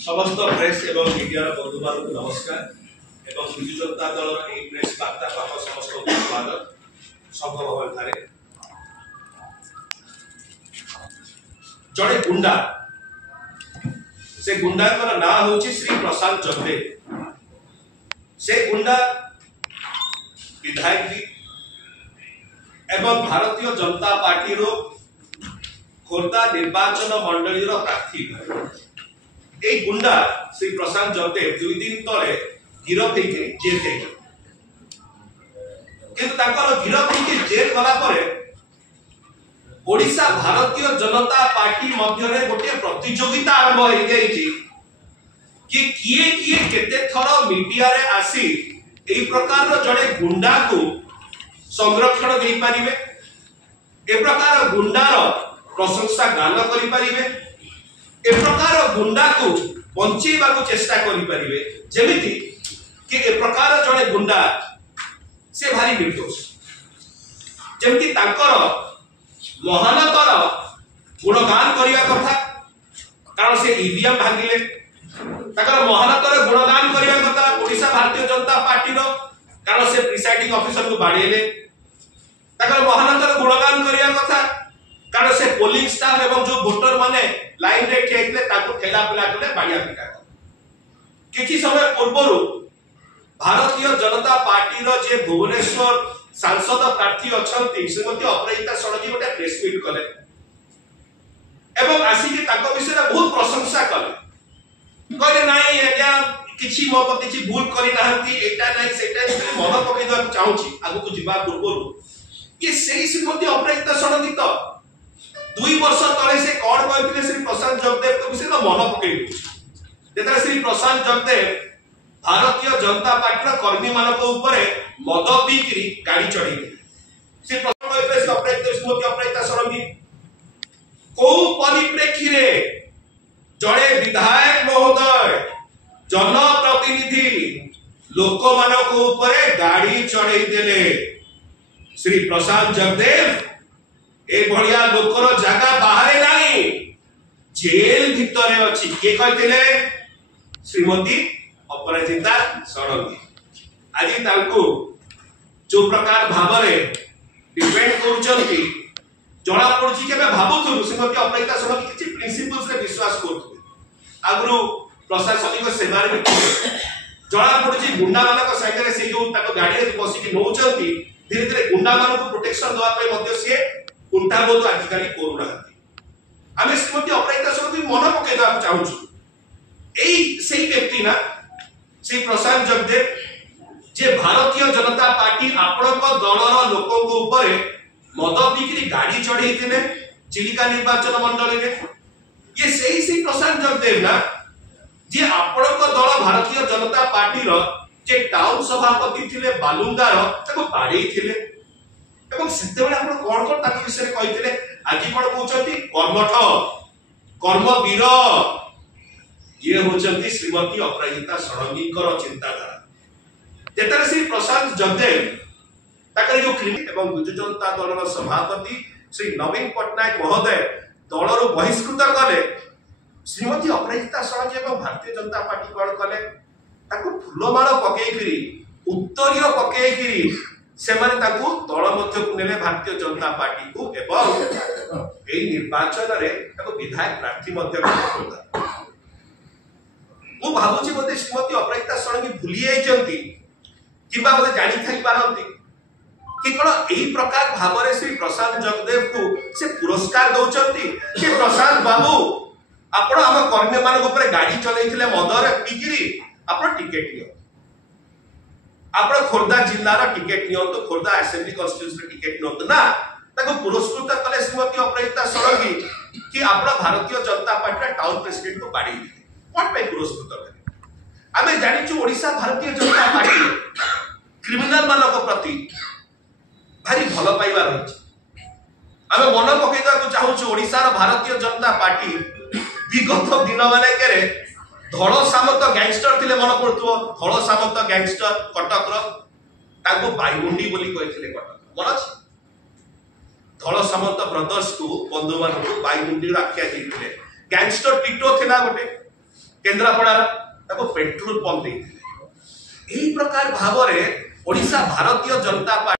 समस्त प्रेस एवं मीडिया बंधु मान नमस्कार एवं विजु जनता दल प्रेस वार्ता समस्त स्वागत संभव भवन जड़े गुंडा से गुंडा ना हूँ श्री प्रशांत जगदेव से गुंडा विधायक भी एवं भारतीय जनता पार्टी रो खोर्धा निर्वाचन मंडली प्रार्थी ए गुंडा श्री प्रशांत जगदेव 2 दिन तले गिरफ जेल गिरफ जेल गला ओडिशा भारतीय जनता पार्टी मध्य गोटे प्रतियोगिता आरंभ हो गई कि किए किए केते थर मीडिया रे आसी एई प्रकार जड़े गुंडा को संरक्षण दे पारिबे ए प्रकार गुंडार प्रशंसा गान करि पारिबे ए प्रकार गुंडा को बंचेबा को चेष्टा करि पारिबे जेमिति कि ए प्रकार जड़े गुंडा से भारी निर्दोष जेमिति ताकर महानतर गुणगान करिया कथा कारण से ईवीएम भांगिले ताकर महानतर गुणगान करिया कथा ओडिशा भारतीय जनता पार्टी रो कारण से प्रिसाइडिंग ऑफिसर को बाड़ेले ताकर महानतर गुणगान करिया कथा कारण से पोलिंग स्टाफ एवं जो वोटर माने लाइन रे ठेकले ताको ठेला पेला कले बाड़िया पिटा किछि समय पूर्वरु भारतीय जनता पार्टी रो जे भुवनेश्वर सांसद प्रार्थी अछंती श्रीमती अपराजिता षडंगी गोटे प्रेस मीट कले एवं आसी के ताको विषय बहुत प्रशंसा कले कहले नाही आज्ञा किछि मो प्रति किछि भूल करि नाहंती एटा नाही सेटा नाही मन पकई दवा चाहूची आगु को जिबा पूर्वरु ये सेही श्रीमती अपराजिता षडंगी तो 2 वर्ष तले से कोन कहथिले श्री प्रशांत जगदेव को विषय मन पकई जेतरा श्री प्रशांत जगदेव भारतीय जनता पार्टी कर्मी मानक ऊपर मद पीकरी गाड़ी चढ़ी से प्रथम कहथिले से अपराजिता श्रीमती अपराजिता षडंगी को परिप्रेक्षी रे जड़े विधायक महोदय जनप्रतिनिधि लोक मानक ऊपर गाड़ी चढ़ई देले श्री प्रशांत जगदेव ए भड़िया लोकर जगह बाहर नहीं जेल भितर अछि के कहथिले श्रीमती अपराजिता षडंगी आज तांको जो प्रकार भावरे डिपेंड करूचंती जणा पड़ुची के भाबुथु श्रीमती अपराजिता षडंगी किछि प्रिंसिपल्स रे विश्वास करथु आगु प्रशासनिक सेवा रे जणा पड़ुची गुंडा मानक संगे से जो ताको गाड़ी रे बसी के नौचंती धीरे धीरे गुंडा मानक प्रोटेक्शन दवा पे मध्य से उल्टा बोध आजिकाली करूना आमे श्रीमती अपराजिता षडंगी मन पकई दवा चाहूछु एई सेही व्यक्ति ना श्री प्रशांत जगदेव जे भारतीय जनता पार्टी आपणक दलर लोकक ऊपर मद पीकरी गाड़ी चढ़ई थिले चिलिका निर्वाचन मंडली रे ये सेही श्री प्रशांत जगदेव ना जे आपणक दल भारतीय जनता पार्टी रो जे टाउन सभापति थिले बालुंगार ताको बाड़ई थिले एवं सेते बेला आपण कोन कोन ताको विषय रे कहिथिले आजि कोन कहउचंती कर्मठ कर्मवीर ये होचंती श्रीमती अपराजिता षडंगी कर चिंताधारा जेतरे श्री प्रशांत जगदेव ताकर जो क्लिनिक एवं विजु जनता दलर सभापति श्री नवीन पटनायक महोदय दलर बहिष्कृत कले श्रीमती अपराजिता षडंगी एवं भारतीय जनता पार्टी कोन कले ताको फुलमाळ पकेइकरी उत्तरीय पकेइकरी से माने ताको दल मध्य को नेले भारतीय जनता पार्टी को एवं एई निर्वाचन रे ताको विधायक प्रार्थी मध्य को मु भाबुची बोते श्रीमती अपराजिता षडंगी भूली आइचंती किबा बोते जानि थाई पारंती कि कोन एई प्रकार भाबरे श्री प्रशांत जगदेव को से पुरस्कार दउचंती कि प्रशांत बाबू आपण हम कर्मी मान ऊपर गाड़ी चलैथिले मदर पिगिरी आपण टिकेट लियो आपण खोर्धा जिल्लार टिकेट नियंतु खोर्धा असेंबली कॉन्स्टिट्यूएंसी टिकेट नियंतु ना ताको पुरस्कृत कले श्रीमती अपराजिता षडंगी कि आपण Bharatiya Janata party town president को बाड़ी कोन पे पुरस्कृत करे आमे जानिछु ओडिशा भारतीय जनता पार्टी क्रिमिनल मानक प्रति भारी भलो पाइबा रहिछि आमे मन पकेइदा को चाहूछु ओडिशा रो भारतीय जनता पार्टी विगत दिन माने करे धड़ सामंत गैंगस्टर थिले मन पड़थुओ धड़ सामंत गैंगस्टर कटक रो ताको बाईमुंडी बोली कहिथिले कटक मन अछि धड़ सामंत ब्रदर्स को बंधु मान को बाईमुंडी आख्या दिथिले गैंगस्टर टिटो थिला गोटे केन्द्रापड़ार ताको पेट्रोल पंप देइथिले। एही प्रकार भाव में ओडिशा भारतीय जनता पार्टी